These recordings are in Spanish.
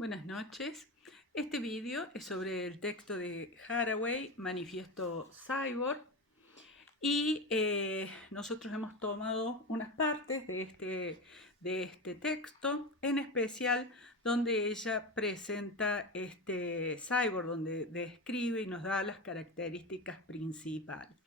Buenas noches. Este vídeo es sobre el texto de Haraway, Manifiesto Cyborg, y nosotros hemos tomado unas partes de este texto, en especial donde ella presenta este cyborg, donde describe y nos da las características principales.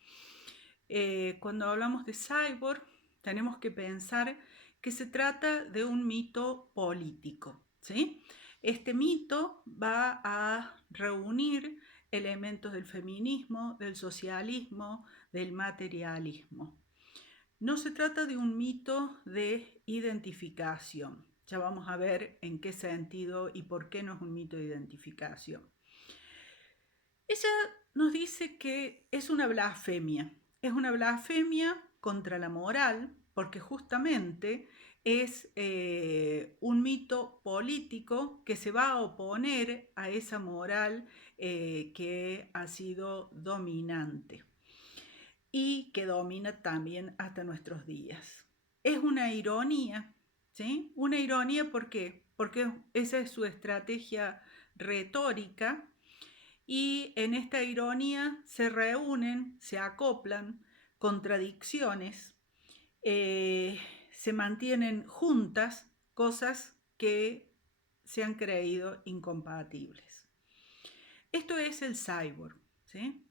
Cuando hablamos de cyborg, tenemos que pensar que se trata de un mito político, ¿sí? Este mito va a reunir elementos del feminismo, del socialismo, del materialismo. No se trata de un mito de identificación. Ya vamos a ver en qué sentido y por qué no es un mito de identificación. Ella nos dice que es una blasfemia contra la moral, porque justamente es un mito político que se va a oponer a esa moral que ha sido dominante y que domina también hasta nuestros días. Es una ironía, ¿sí? Una ironía, ¿por qué? Porque esa es su estrategia retórica, y en esta ironía se reúnen, se acoplan contradicciones, se mantienen juntas cosas que se han creído incompatibles. Esto es el cyborg, ¿sí?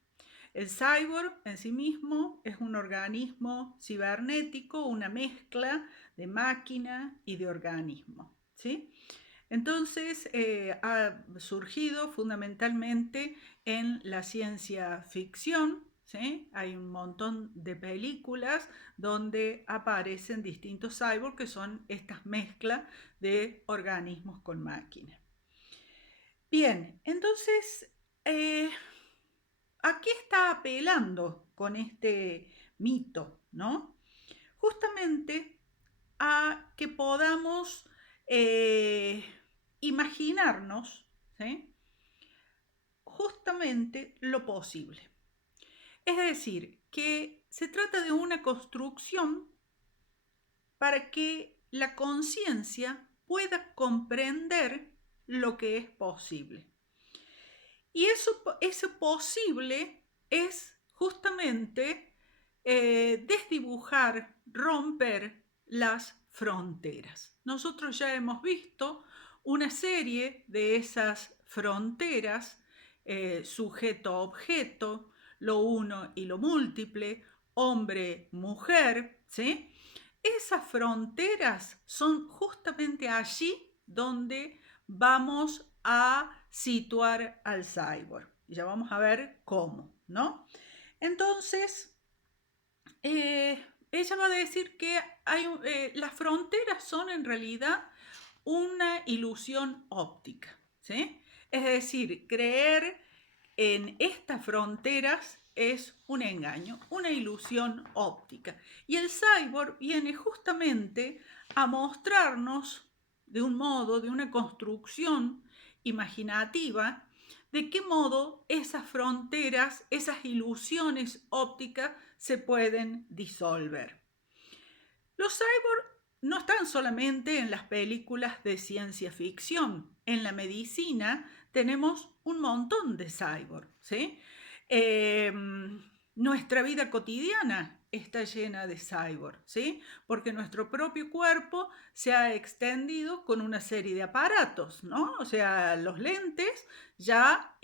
El cyborg en sí mismo es un organismo cibernético, una mezcla de máquina y de organismo, ¿sí? Entonces ha surgido fundamentalmente en la ciencia ficción, ¿sí? Hay un montón de películas donde aparecen distintos cyborgs que son estas mezclas de organismos con máquinas. Bien, entonces, ¿a qué está apelando con este mito, no? Justamente a que podamos imaginarnos, ¿sí?, justamente lo posible. Es decir, que se trata de una construcción para que la conciencia pueda comprender lo que es posible. Y eso posible es justamente desdibujar, romper las fronteras. Nosotros ya hemos visto una serie de esas fronteras, sujeto-objeto, lo uno y lo múltiple, hombre-mujer, ¿sí? Esas fronteras son justamente allí donde vamos a situar al cyborg. Ya vamos a ver cómo, ¿no? Entonces, ella va a decir que las fronteras son en realidad una ilusión óptica, ¿sí? Es decir, creer en estas fronteras es un engaño, una ilusión óptica. Y el cyborg viene justamente a mostrarnos de un modo, de una construcción imaginativa, de qué modo esas fronteras, esas ilusiones ópticas se pueden disolver. Los cyborgs no están solamente en las películas de ciencia ficción. En la medicina tenemos un montón de cyborgs, ¿sí? Nuestra vida cotidiana está llena de cyborg, ¿sí? Porque nuestro propio cuerpo se ha extendido con una serie de aparatos, ¿no? O sea, los lentes ya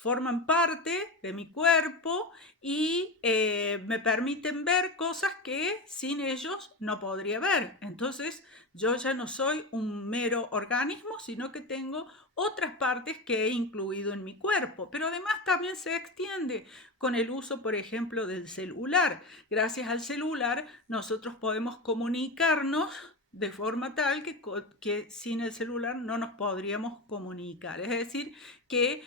forman parte de mi cuerpo y me permiten ver cosas que sin ellos no podría ver. Entonces yo ya no soy un mero organismo, sino que tengo otras partes que he incluido en mi cuerpo. Pero además también se extiende con el uso, por ejemplo, del celular. Gracias al celular nosotros podemos comunicarnos de forma tal que sin el celular no nos podríamos comunicar. Es decir, que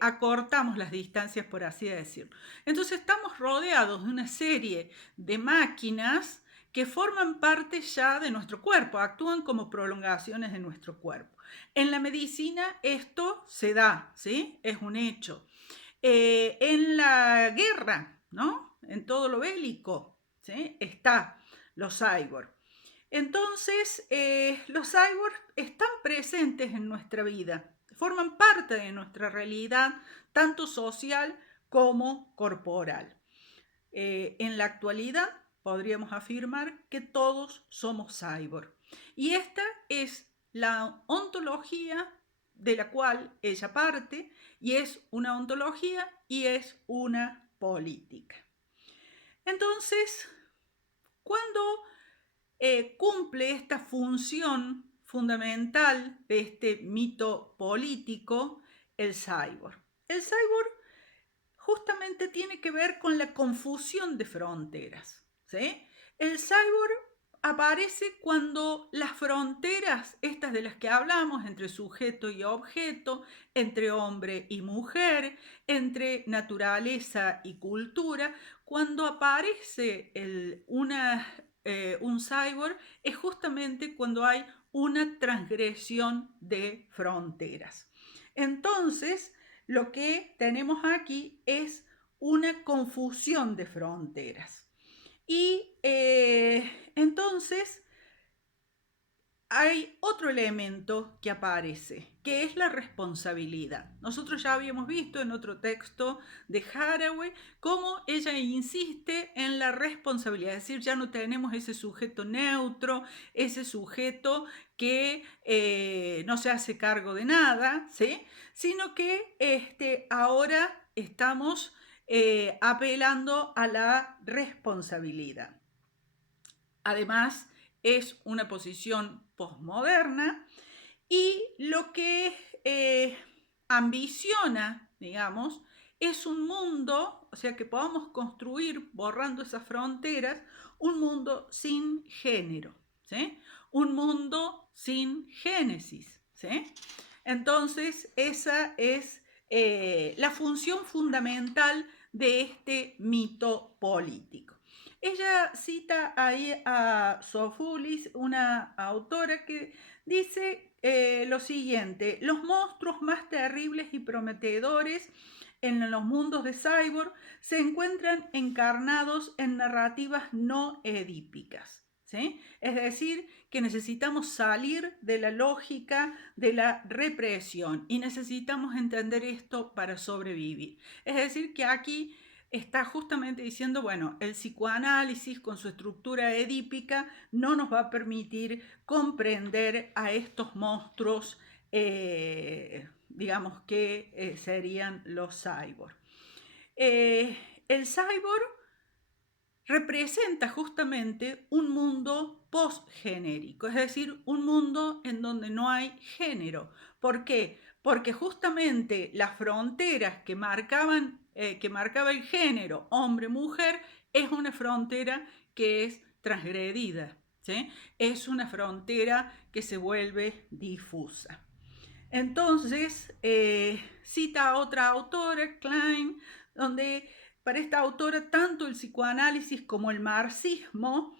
acortamos las distancias, por así decirlo. Entonces estamos rodeados de una serie de máquinas que forman parte ya de nuestro cuerpo, actúan como prolongaciones de nuestro cuerpo. En la medicina esto se da, ¿sí? Es un hecho. En la guerra, ¿no? En todo lo bélico, ¿sí? Está los cyborg. Entonces, los cyborgs están presentes en nuestra vida, forman parte de nuestra realidad, tanto social como corporal. En la actualidad podríamos afirmar que todos somos cyborg. Y esta es la ontología de la cual ella parte, y es una ontología y es una política. Entonces, cuando cumple esta función fundamental de este mito político, el cyborg. El cyborg justamente tiene que ver con la confusión de fronteras, ¿sí? El cyborg aparece cuando las fronteras, estas de las que hablamos, entre sujeto y objeto, entre hombre y mujer, entre naturaleza y cultura, cuando aparece un cyborg es justamente cuando hay una transgresión de fronteras. Entonces, lo que tenemos aquí es una confusión de fronteras. Y entonces hay otro elemento que aparece, que es la responsabilidad. Nosotros ya habíamos visto en otro texto de Haraway cómo ella insiste en la responsabilidad, es decir, ya no tenemos ese sujeto neutro, ese sujeto que no se hace cargo de nada, ¿sí? Sino que ahora estamos apelando a la responsabilidad. Además, es una posición posmoderna y lo que ambiciona, digamos, es un mundo, o sea, que podamos construir, borrando esas fronteras, un mundo sin género, ¿sí? Un mundo sin génesis, ¿sí? Entonces, esa es la función fundamental de este mito político. Ella cita ahí a Sofulis, una autora que dice lo siguiente: los monstruos más terribles y prometedores en los mundos de cyborg se encuentran encarnados en narrativas no edípicas, ¿sí? Es decir, que necesitamos salir de la lógica de la represión y necesitamos entender esto para sobrevivir. Es decir, que aquí está justamente diciendo, bueno, el psicoanálisis con su estructura edípica no nos va a permitir comprender a estos monstruos, digamos que serían los cyborg. El cyborg representa justamente un mundo postgenérico, es decir, un mundo en donde no hay género. ¿Por qué? Porque justamente las fronteras que marcaba el género hombre-mujer es una frontera que es transgredida, ¿sí? Es una frontera que se vuelve difusa. Entonces, cita a otra autora, Klein, donde para esta autora tanto el psicoanálisis como el marxismo,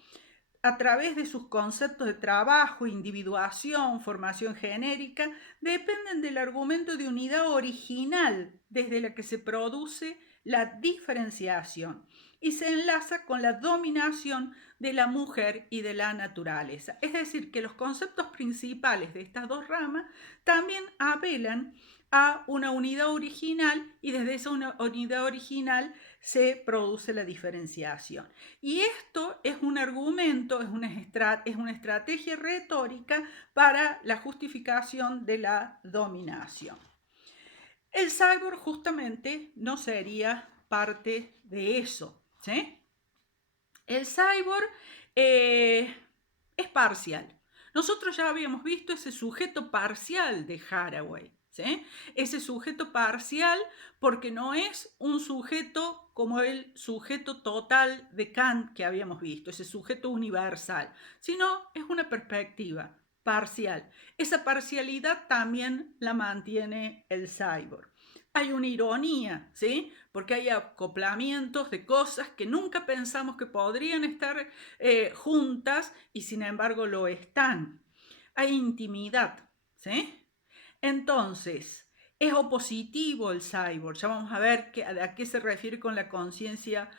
a través de sus conceptos de trabajo, individuación, formación genérica, dependen del argumento de unidad original desde la que se produce la diferenciación y se enlaza con la dominación de la mujer y de la naturaleza. Es decir, que los conceptos principales de estas dos ramas también apelan a una unidad original y desde esa unidad original se produce la diferenciación. Y esto es un argumento, es una estrategia retórica para la justificación de la dominación. El cyborg justamente no sería parte de eso, ¿sí? El cyborg es parcial. Nosotros ya habíamos visto ese sujeto parcial de Haraway, ¿sí? Ese sujeto parcial porque no es un sujeto como el sujeto total de Kant que habíamos visto, ese sujeto universal, sino es una perspectiva parcial. Esa parcialidad también la mantiene el cyborg. Hay una ironía, ¿sí? Porque hay acoplamientos de cosas que nunca pensamos que podrían estar juntas y sin embargo lo están. Hay intimidad, ¿sí? Entonces, es opositivo el cyborg. Ya vamos a ver a qué se refiere con la conciencia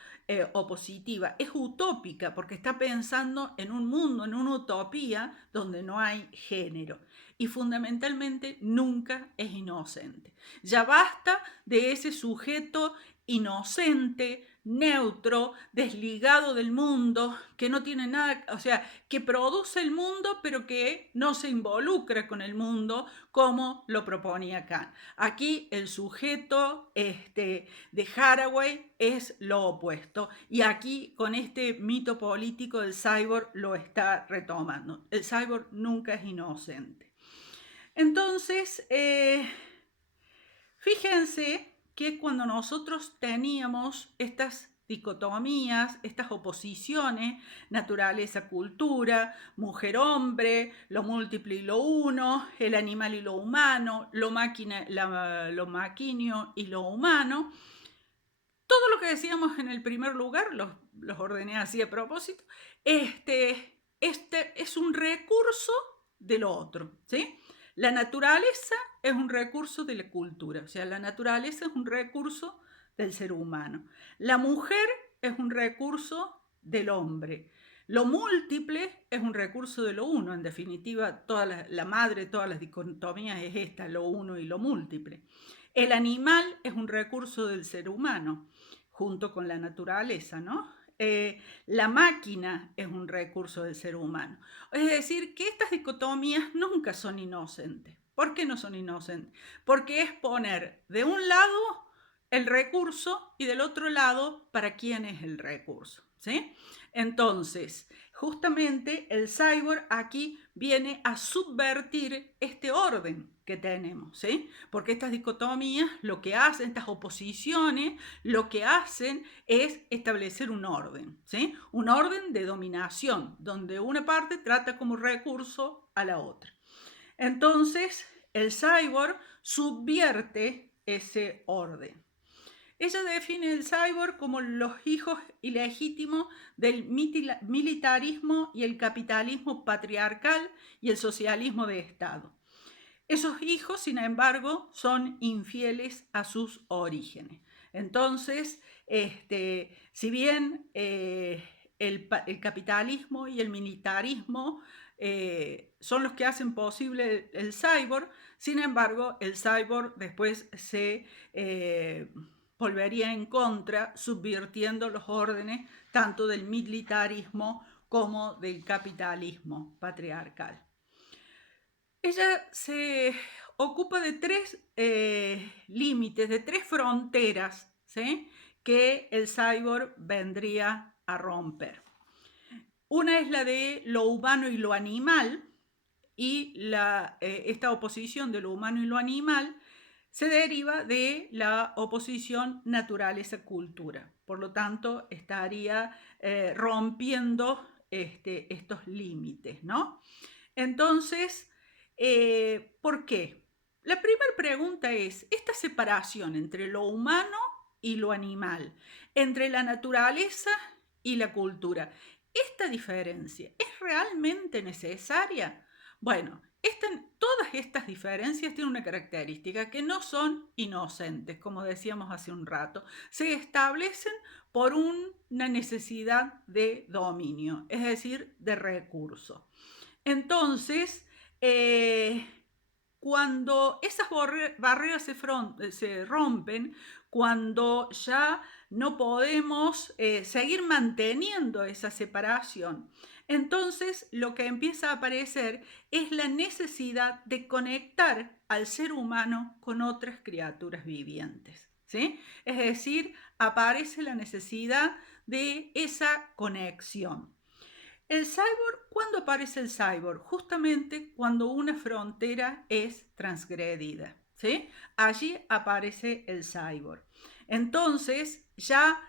opositiva, es utópica porque está pensando en un mundo, en una utopía donde no hay género. Y fundamentalmente nunca es inocente. Ya basta de ese sujeto inocente, neutro, desligado del mundo, que no tiene nada, o sea, que produce el mundo, pero que no se involucra con el mundo como lo proponía Kant. Aquí el sujeto de Haraway es lo opuesto, y aquí con este mito político del cyborg lo está retomando. El cyborg nunca es inocente. Entonces, fíjense que cuando nosotros teníamos estas dicotomías, estas oposiciones, naturaleza-cultura, mujer-hombre, lo múltiple y lo uno, el animal y lo humano, lo maquinio y lo humano, todo lo que decíamos en el primer lugar, los ordené así a propósito, este es un recurso del otro, ¿sí? La naturaleza es un recurso de la cultura, o sea, la naturaleza es un recurso del ser humano. La mujer es un recurso del hombre. Lo múltiple es un recurso de lo uno. En definitiva, la madre de todas las dicotomías es esta, lo uno y lo múltiple. El animal es un recurso del ser humano, junto con la naturaleza, ¿no? La máquina es un recurso del ser humano. Es decir, que estas dicotomías nunca son inocentes. ¿Por qué no son inocentes? Porque es poner de un lado el recurso y del otro lado para quién es el recurso, ¿sí? Entonces, justamente el cyborg aquí viene a subvertir este orden que tenemos, ¿sí? Porque estas dicotomías lo que hacen, estas oposiciones, lo que hacen es establecer un orden, ¿sí? Un orden de dominación, donde una parte trata como recurso a la otra. Entonces, el cyborg subvierte ese orden. Ella define el cyborg como los hijos ilegítimos del militarismo y el capitalismo patriarcal y el socialismo de Estado. Esos hijos, sin embargo, son infieles a sus orígenes. Entonces, si bien el capitalismo y el militarismo son los que hacen posible el cyborg, sin embargo, el cyborg después se volvería en contra, subvirtiendo los órdenes tanto del militarismo como del capitalismo patriarcal. Ella se ocupa de tres límites, de tres fronteras, ¿sí?, que el cyborg vendría a romper. Una es la de lo humano y lo animal, y esta oposición de lo humano y lo animal se deriva de la oposición naturaleza-cultura. Por lo tanto, estaría rompiendo estos límites, ¿no? Entonces, ¿por qué? La primera pregunta es, esta separación entre lo humano y lo animal, entre la naturaleza y la cultura, ¿esta diferencia es realmente necesaria? Bueno, todas estas diferencias tienen una característica, que no son inocentes, como decíamos hace un rato. Se establecen por una necesidad de dominio, es decir, de recurso. Entonces, cuando esas barreras se rompen, cuando ya no podemos seguir manteniendo esa separación, entonces lo que empieza a aparecer es la necesidad de conectar al ser humano con otras criaturas vivientes, ¿sí? Es decir, aparece la necesidad de esa conexión. El cyborg, ¿cuándo aparece el cyborg? Justamente cuando una frontera es transgredida, ¿sí? Allí aparece el cyborg. Entonces ya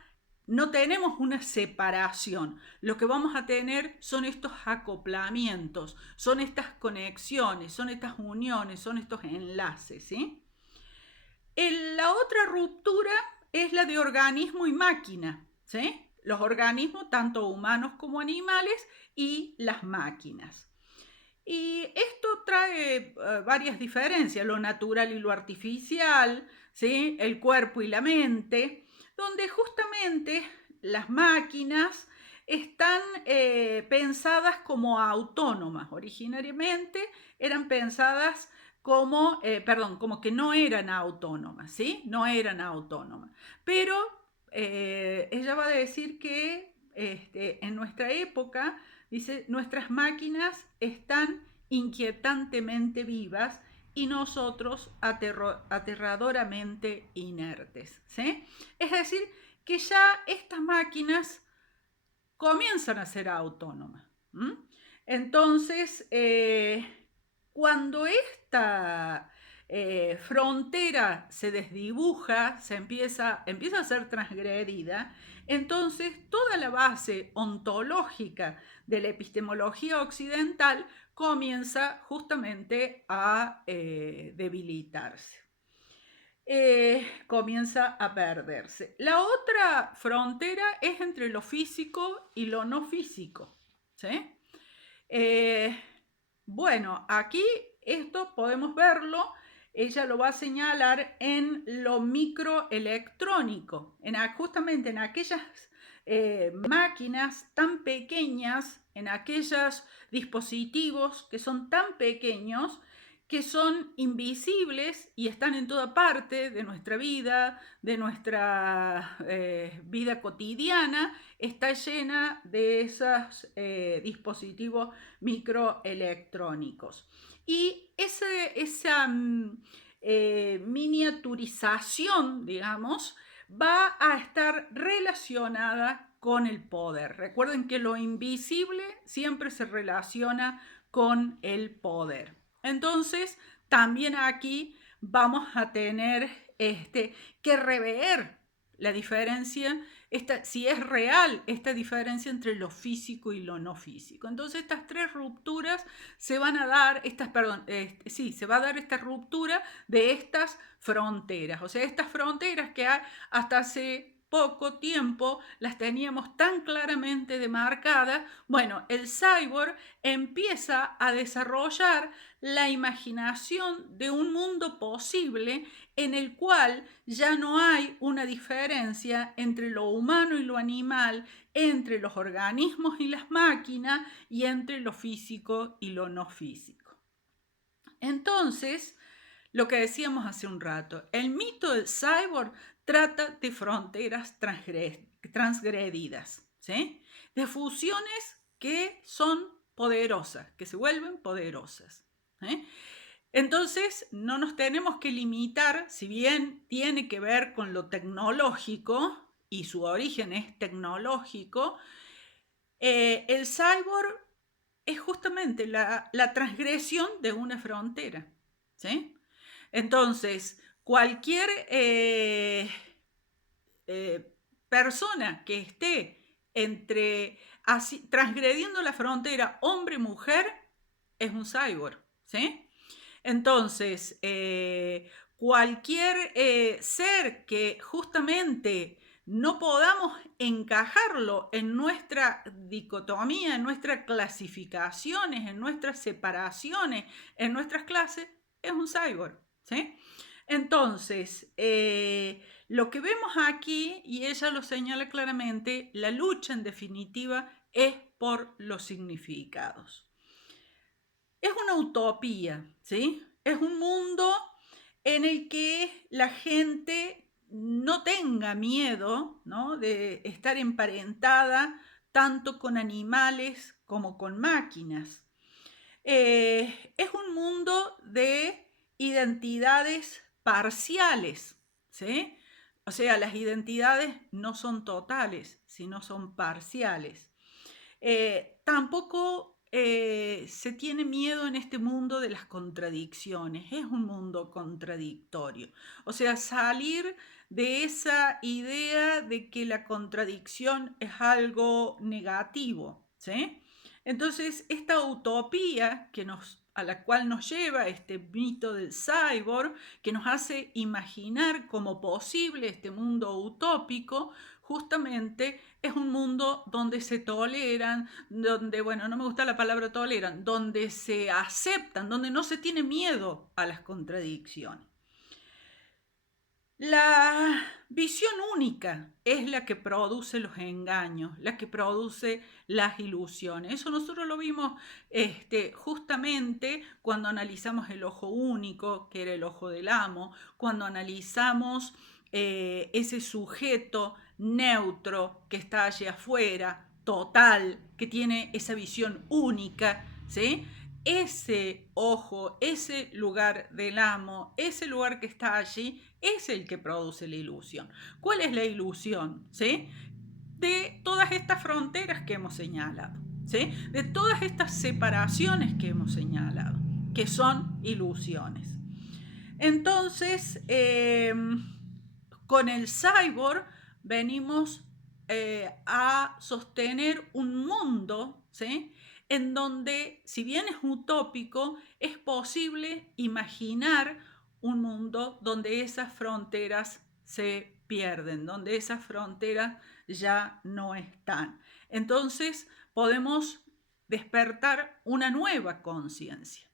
no tenemos una separación. Lo que vamos a tener son estos acoplamientos, son estas conexiones, son estas uniones, son estos enlaces, ¿sí? La otra ruptura es la de organismo y máquina, ¿sí? Los organismos, tanto humanos como animales, y las máquinas. Y esto trae varias diferencias, lo natural y lo artificial, ¿sí?, el cuerpo y la mente, donde justamente las máquinas están pensadas como autónomas. Originariamente eran pensadas como, como que no eran autónomas, ¿sí? No eran autónomas. Pero ella va a decir que en nuestra época, dice, nuestras máquinas están inquietantemente vivas y nosotros aterradoramente inertes, ¿sí? Es decir, que ya estas máquinas comienzan a ser autónomas. Entonces, cuando esta frontera se desdibuja, empieza a ser transgredida, entonces toda la base ontológica de la epistemología occidental comienza justamente a debilitarse. Comienza a perderse. La otra frontera es entre lo físico y lo no físico, ¿sí? Bueno, aquí esto podemos verlo, ella lo va a señalar en lo microelectrónico, justamente en aquellas máquinas tan pequeñas, en aquellos dispositivos que son tan pequeños, que son invisibles y están en toda parte de nuestra vida vida cotidiana, está llena de esos dispositivos microelectrónicos. Y esa miniaturización, digamos, va a estar relacionada con el poder. Recuerden que lo invisible siempre se relaciona con el poder. Entonces, también aquí vamos a tener que rever la diferencia, si es real esta diferencia entre lo físico y lo no físico. Entonces, estas tres rupturas se van a dar, se va a dar esta ruptura de estas fronteras. O sea, estas fronteras que hasta hace poco tiempo las teníamos tan claramente demarcadas, bueno, el cyborg empieza a desarrollar la imaginación de un mundo posible en el cual ya no hay una diferencia entre lo humano y lo animal, entre los organismos y las máquinas y entre lo físico y lo no físico. Entonces, lo que decíamos hace un rato, el mito del cyborg trata de fronteras transgredidas, ¿sí? De fusiones que son poderosas, que se vuelven poderosas. Entonces, no nos tenemos que limitar, si bien tiene que ver con lo tecnológico y su origen es tecnológico, el cyborg es justamente la transgresión de una frontera, ¿sí? Entonces, cualquier persona que esté transgrediendo la frontera hombre-mujer es un cyborg, ¿sí? Entonces, cualquier ser que justamente no podamos encajarlo en nuestra dicotomía, en nuestras clasificaciones, en nuestras separaciones, en nuestras clases, es un cyborg, ¿sí? Entonces, lo que vemos aquí, y ella lo señala claramente, la lucha en definitiva es por los significados. Es una utopía, ¿sí? Es un mundo en el que la gente no tenga miedo, ¿no?, de estar emparentada tanto con animales como con máquinas. Es un mundo de identidades parciales, ¿sí? O sea, las identidades no son totales, sino son parciales. Tampoco se tiene miedo en este mundo de las contradicciones, es un mundo contradictorio. O sea, salir de esa idea de que la contradicción es algo negativo, ¿sí? Entonces, esta utopía a la cual nos lleva este mito del cyborg, que nos hace imaginar como posible este mundo utópico, justamente es un mundo donde se toleran, donde, bueno, no me gusta la palabra toleran, donde se aceptan, donde no se tiene miedo a las contradicciones. La visión única es la que produce los engaños, la que produce las ilusiones. Eso nosotros lo vimos justamente cuando analizamos el ojo único, que era el ojo del amo, cuando analizamos ese sujeto neutro que está allá afuera, total, que tiene esa visión única, ¿sí? Ese ojo, ese lugar del amo, ese lugar que está allí, es el que produce la ilusión. ¿Cuál es la ilusión? ¿Sí? De todas estas fronteras que hemos señalado, ¿sí? De todas estas separaciones que hemos señalado, que son ilusiones. Entonces, con el cyborg venimos a sostener un mundo, ¿sí? En donde, si bien es utópico, es posible imaginar un mundo donde esas fronteras se pierden, donde esas fronteras ya no están. Entonces podemos despertar una nueva conciencia.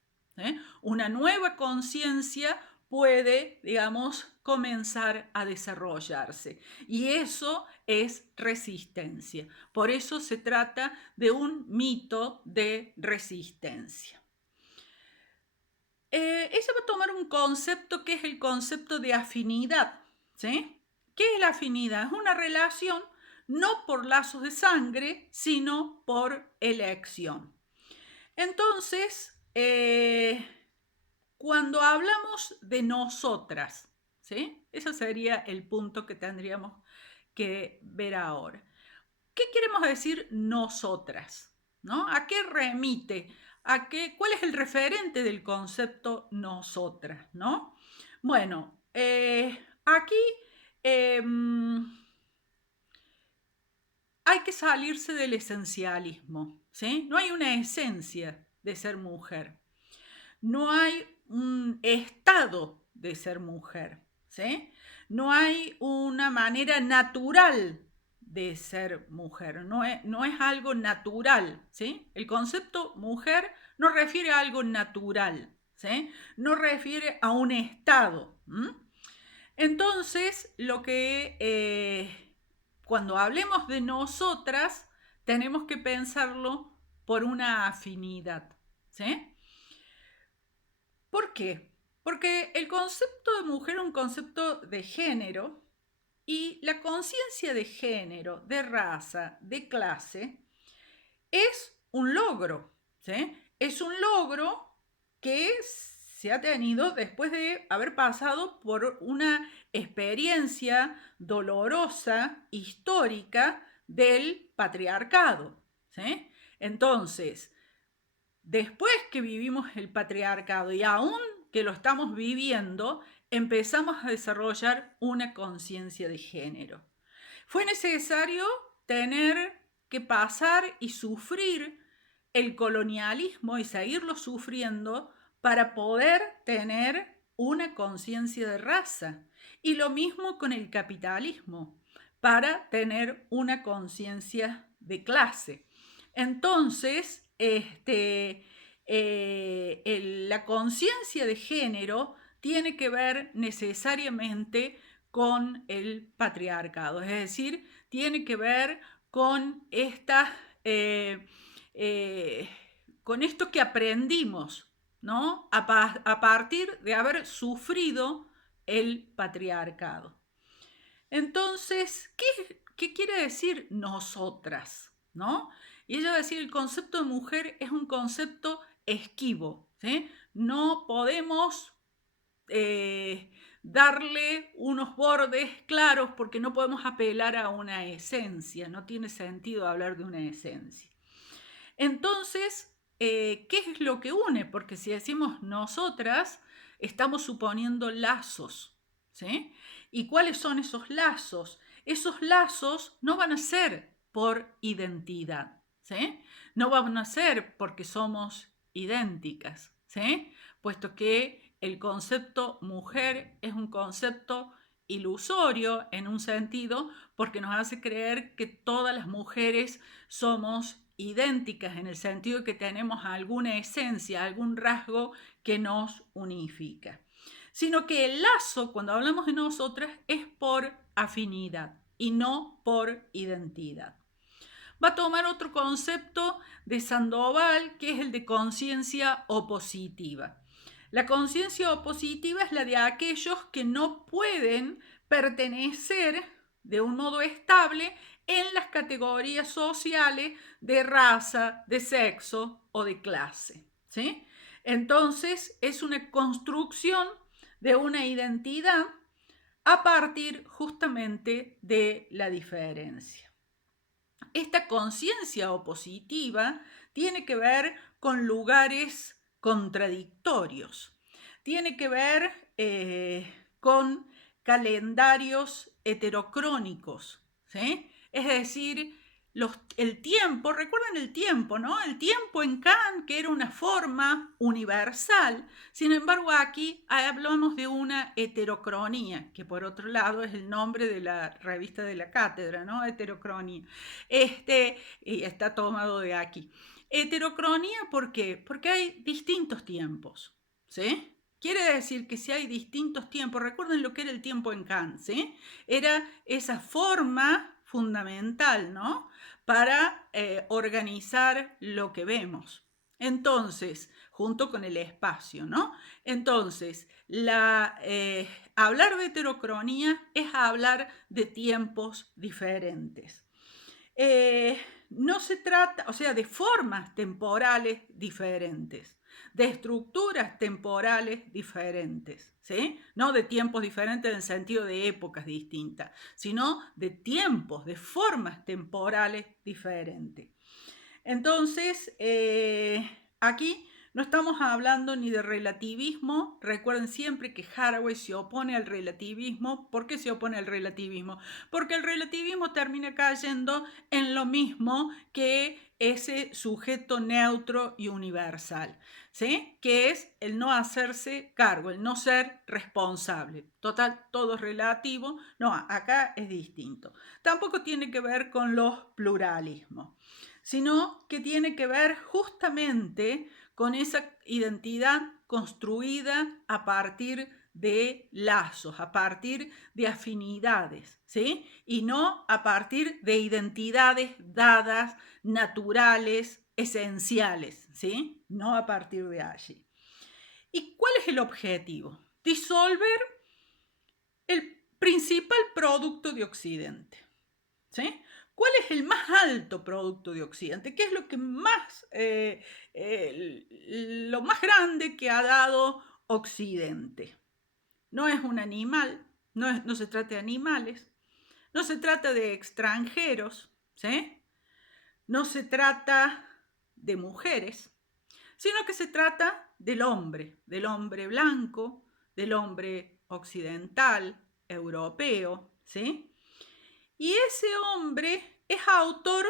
Una nueva conciencia puede, digamos, comenzar a desarrollarse. Y eso es resistencia. Por eso se trata de un mito de resistencia. Ella va a tomar un concepto que es el concepto de afinidad. ¿Sí? ¿Qué es la afinidad? Es una relación no por lazos de sangre, sino por elección. Entonces, cuando hablamos de nosotras, ¿sí? Ese sería el punto que tendríamos que ver ahora. ¿Qué queremos decir nosotras? ¿No? ¿A qué remite? ¿Cuál es el referente del concepto nosotras? ¿No? Bueno, aquí eh, hay que salirse del esencialismo. ¿Sí? No hay una esencia de ser mujer. No hay un estado de ser mujer, ¿sí? No hay una manera natural de ser mujer, no es algo natural, ¿sí? El concepto mujer no refiere a algo natural, ¿sí? No refiere a un estado. Entonces, cuando hablemos de nosotras, tenemos que pensarlo por una afinidad, ¿sí? ¿Por qué? Porque el concepto de mujer es un concepto de género y la conciencia de género, de raza, de clase, es un logro, ¿sí? Es un logro que se ha tenido después de haber pasado por una experiencia dolorosa, histórica del patriarcado, ¿sí? Entonces, después que vivimos el patriarcado y aún que lo estamos viviendo, empezamos a desarrollar una conciencia de género. Fue necesario tener que pasar y sufrir el colonialismo y seguirlo sufriendo para poder tener una conciencia de raza. Y lo mismo con el capitalismo, para tener una conciencia de clase. Entonces, la conciencia de género tiene que ver necesariamente con el patriarcado, es decir, tiene que ver con eh, eh, con esto que aprendimos, ¿no? A partir de haber sufrido el patriarcado. Entonces, ¿qué quiere decir nosotras? ¿No? Y ella va a decir, el concepto de mujer es un concepto esquivo, ¿sí? No podemos darle unos bordes claros porque no podemos apelar a una esencia, no tiene sentido hablar de una esencia. Entonces, ¿qué es lo que une? Porque si decimos nosotras, estamos suponiendo lazos, ¿sí? ¿Y cuáles son esos lazos? Esos lazos no van a ser por identidad, ¿sí? No van a ser porque somos idénticas, ¿sí? Puesto que el concepto mujer es un concepto ilusorio en un sentido porque nos hace creer que todas las mujeres somos idénticas en el sentido de que tenemos alguna esencia, algún rasgo que nos unifica. sino que el lazo, cuando hablamos de nosotras, es por afinidad y no por identidad. Va a tomar otro concepto de Sandoval, que es el de conciencia opositiva. La conciencia opositiva es la de aquellos que no pueden pertenecer de un modo estable en las categorías sociales de raza, de sexo o de clase, ¿sí? Entonces es una construcción de una identidad a partir justamente de la diferencia. Esta conciencia opositiva tiene que ver con lugares contradictorios, tiene que ver con calendarios heterocrónicos, ¿sí? Es decir, el tiempo, recuerden el tiempo, ¿no? El tiempo en Kant, que era una forma universal, sin embargo aquí hablamos de una heterocronía, que por otro lado es el nombre de la revista de la cátedra, ¿no? Heterocronía. Y está tomado de aquí. Heterocronía, ¿por qué? Porque hay distintos tiempos, ¿sí? Quiere decir que si hay distintos tiempos, recuerden lo que era el tiempo en Kant, ¿sí? Era esa forma fundamental, ¿no? Para organizar lo que vemos. Entonces, junto con el espacio, ¿no? Entonces, hablar de heterocronía es hablar de tiempos diferentes. No se trata, o sea, de formas temporales diferentes, de estructuras temporales diferentes, ¿sí? No de tiempos diferentes en el sentido de épocas distintas, sino de tiempos, de formas temporales diferentes. Entonces, aquí no estamos hablando ni de relativismo. Recuerden siempre que Haraway se opone al relativismo. ¿Por qué se opone al relativismo? Porque el relativismo termina cayendo en lo mismo que ese sujeto neutro y universal, ¿sí? Que es el no hacerse cargo, el no ser responsable. Total, todo es relativo. No, acá es distinto. Tampoco tiene que ver con los pluralismos, sino que tiene que ver justamente con esa identidad construida a partir de lazos, a partir de afinidades, ¿sí? Y no a partir de identidades dadas, naturales, esenciales, ¿sí? No a partir de allí. ¿Y cuál es el objetivo? Disolver el principal producto de Occidente, ¿sí? ¿Cuál es el más alto producto de Occidente? ¿Qué es lo que más, lo más grande que ha dado Occidente? No es un animal, no se trata de animales, no se trata de extranjeros, ¿sí? No se trata de mujeres, sino que se trata del hombre blanco, del hombre occidental, europeo, ¿sí? Y ese hombre es autor,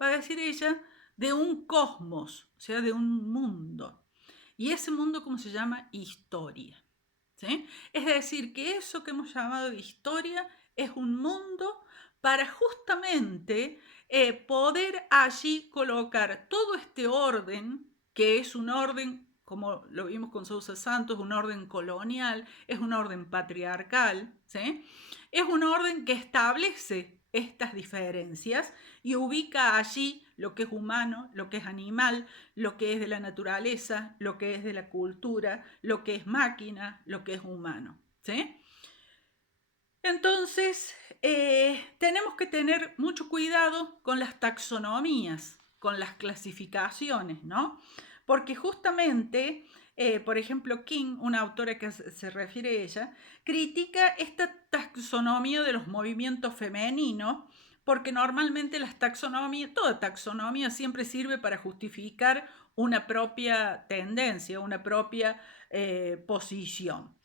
va a decir ella, de un cosmos, o sea, de un mundo. Y ese mundo, ¿cómo se llama? Historia, ¿sí? Es decir, que eso que hemos llamado historia es un mundo para justamente poder allí colocar todo este orden, que es un orden, como lo vimos con Sousa Santos, un orden colonial, es un orden patriarcal, ¿sí? Es un orden que establece estas diferencias y ubica allí lo que es humano, lo que es animal, lo que es de la naturaleza, lo que es de la cultura, lo que es máquina, lo que es humano, ¿sí? Entonces, tenemos que tener mucho cuidado con las taxonomías, con las clasificaciones, ¿no? Porque justamente, por ejemplo, King, una autora que se refiere a ella, critica esta taxonomía de los movimientos femeninos, porque normalmente las taxonomías, toda taxonomía siempre sirve para justificar una propia tendencia, una propia posición.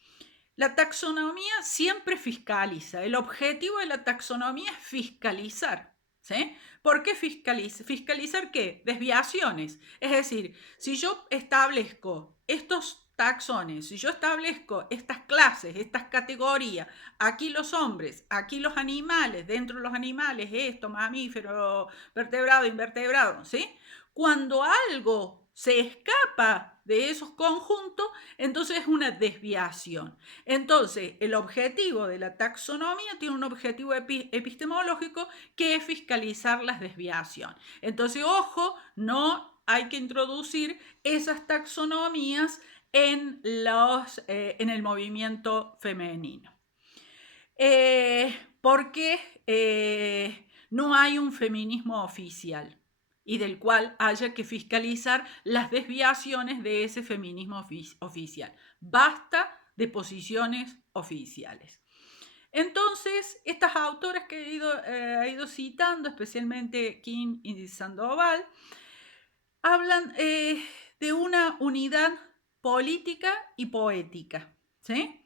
La taxonomía siempre fiscaliza. El objetivo de la taxonomía es fiscalizar, ¿sí? ¿Por qué fiscalizar? ¿Fiscalizar qué? Desviaciones. Es decir, si yo establezco estos taxones, si yo establezco estas clases, estas categorías, aquí los hombres, aquí los animales, dentro de los animales, esto, mamífero, vertebrado, invertebrado, ¿sí? Cuando algo se escapa de esos conjuntos, entonces es una desviación. Entonces, el objetivo de la taxonomía tiene un objetivo epistemológico que es fiscalizar las desviaciones. Entonces, ojo, no hay que introducir esas taxonomías en el movimiento femenino. Porque no hay un feminismo oficial y del cual haya que fiscalizar las desviaciones de ese feminismo oficial. Basta de posiciones oficiales. Entonces, estas autoras que he ido citando, especialmente King y Sandoval, hablan de una unidad política y poética, ¿sí?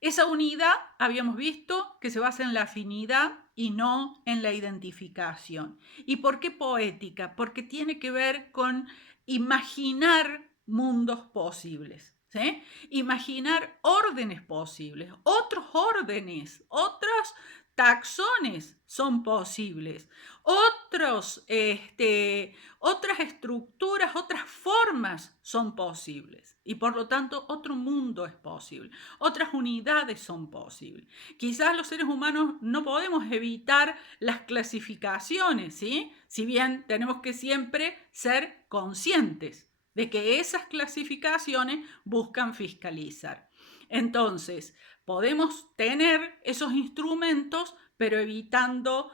Esa unidad, habíamos visto, que se basa en la afinidad y no en la identificación. ¿Y por qué poética? Porque tiene que ver con imaginar mundos posibles, ¿sí? Imaginar órdenes posibles, otros órdenes, otros taxones son posibles, otras estructuras, otras formas son posibles y por lo tanto otro mundo es posible, otras unidades son posibles. Quizás los seres humanos no podemos evitar las clasificaciones, ¿sí? Si bien tenemos que siempre ser conscientes de que esas clasificaciones buscan fiscalizar. Entonces, podemos tener esos instrumentos, pero evitando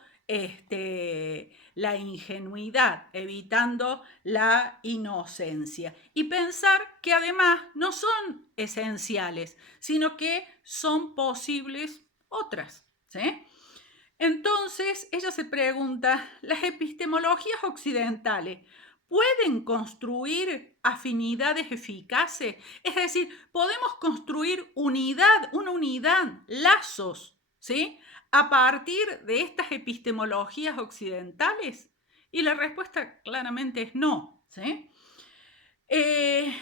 la ingenuidad, evitando la inocencia y pensar que además no son esenciales, sino que son posibles otras, ¿sí? Entonces, ella se pregunta, ¿las epistemologías occidentales pueden construir afinidades eficaces? Es decir, ¿podemos construir una unidad, lazos, ¿sí? A partir de estas epistemologías occidentales? Y la respuesta claramente es no, ¿sí? ¿Qué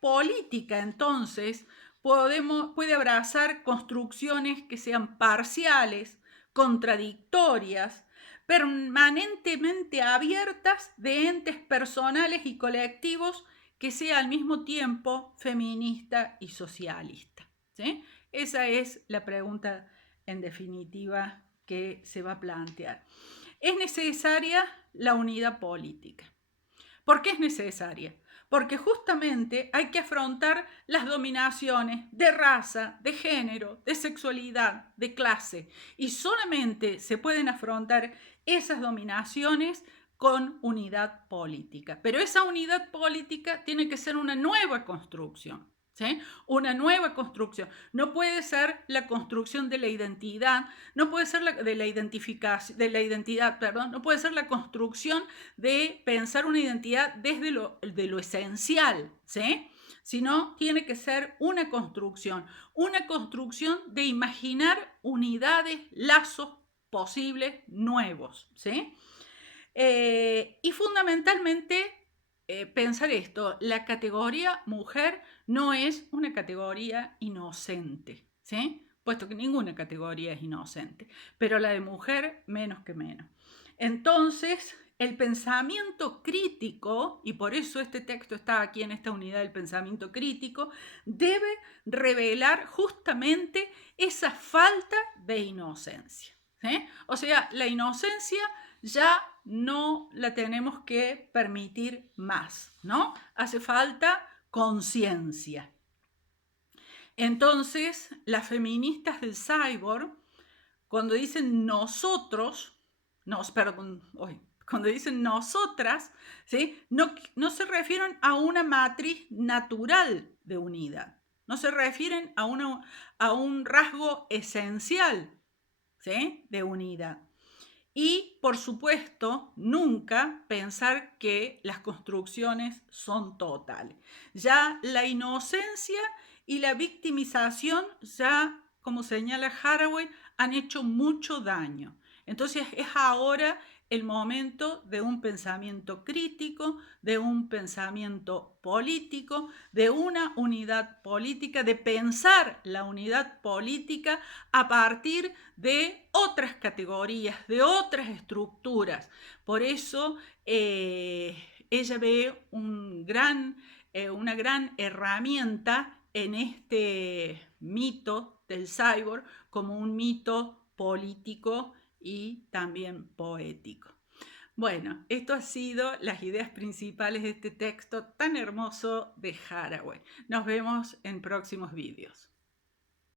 política entonces puede abrazar construcciones que sean parciales, contradictorias, permanentemente abiertas de entes personales y colectivos que sea al mismo tiempo feminista y socialista? ¿Sí? Esa es la pregunta en definitiva que se va a plantear. ¿Es necesaria la unidad política? ¿Por qué es necesaria? Porque justamente hay que afrontar las dominaciones de raza, de género, de sexualidad, de clase. Y solamente se pueden afrontar esas dominaciones con unidad política. Pero esa unidad política tiene que ser una nueva construcción. ¿Sí? Una nueva construcción. No puede ser la construcción de la identidad, no puede ser de la identidad, perdón, no puede ser la construcción de pensar una identidad desde lo esencial, ¿sí? Sino tiene que ser una construcción de imaginar unidades, lazos posibles nuevos, ¿sí? Y fundamentalmente pensar esto, la categoría mujer no es una categoría inocente, ¿sí? Puesto que ninguna categoría es inocente, pero la de mujer menos que menos. Entonces, el pensamiento crítico, y por eso este texto está aquí en esta unidad del pensamiento crítico, debe revelar justamente esa falta de inocencia, ¿sí? O sea, la inocencia ya no la tenemos que permitir más, ¿no? Hace falta conciencia. Entonces, las feministas del cyborg, cuando dicen nosotros, cuando dicen nosotras, ¿sí? No se refieren a una matriz natural de unidad, no se refieren a un rasgo esencial, ¿sí? De unidad. Y, por supuesto, nunca pensar que las construcciones son totales. Ya la inocencia y la victimización, ya, como señala Haraway, han hecho mucho daño. Entonces es ahora el momento de un pensamiento crítico, de un pensamiento político, de una unidad política, de pensar la unidad política a partir de otras categorías, de otras estructuras. Por eso ella ve una gran herramienta en este mito del cyborg como un mito político y también poético. Bueno, esto ha sido las ideas principales de este texto tan hermoso de Haraway. Nos vemos en próximos vídeos.